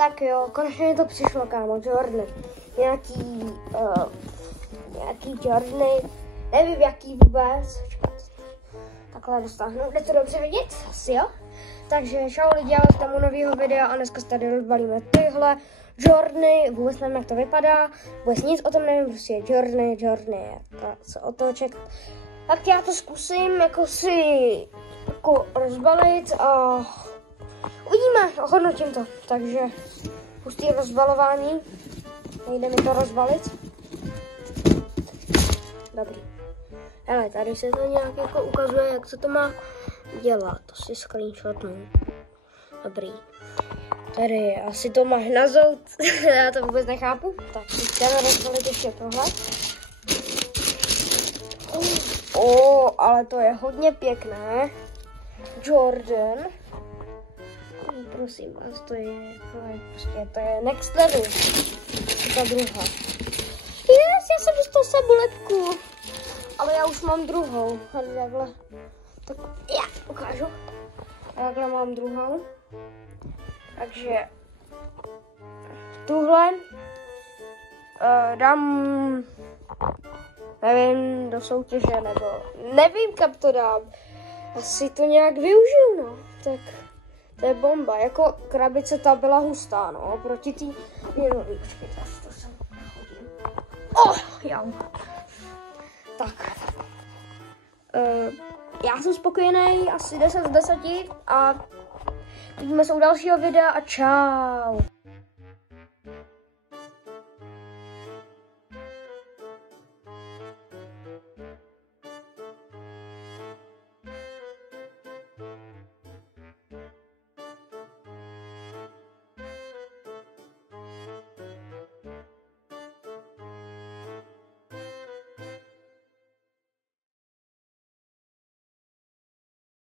Tak jo, konečně mi to přišlo, kámo, Jordany. Nějaký Jordany, nevím jaký vůbec. Takhle dostanu, jde to dobře vidět? Asi jo. Takže čau lidi, já tam u nového videa a dneska tady rozbalíme tyhle Jordany, vůbec nevím jak to vypadá, vůbec nic o tom nevím, prostě Jordany, co o toho čekat. Tak já to zkusím jako rozbalit a uvidíme, hodnotím to, takže pustý rozbalování, nejde mi to rozbalit. Dobrý. Hele, tady se to nějak jako ukazuje, jak se to má dělat, to si screenshotnu. Dobrý. Tady asi to máš na zout, já to vůbec nechápu, tak chceme rozbalit ještě tohle. Ale to je hodně pěkné. Jordan. Prosím vás, to je next level. Ta druhá. Yes, já jsem dostal sabuletku. Ale já už mám druhou. Takhle. Tak já ukážu. Takhle mám druhou. Takže tuhle dám, nevím, do soutěže, nebo nevím, kam to dám. Asi to nějak využiju, no. Tak to je bomba. Jako krabice ta byla hustá, no. Proti tý věnový. Počkejte, až to sem hodím. Jau. Tak. Já jsem spokojený, asi 10 z 10 a vidíme se u dalšího videa a čau.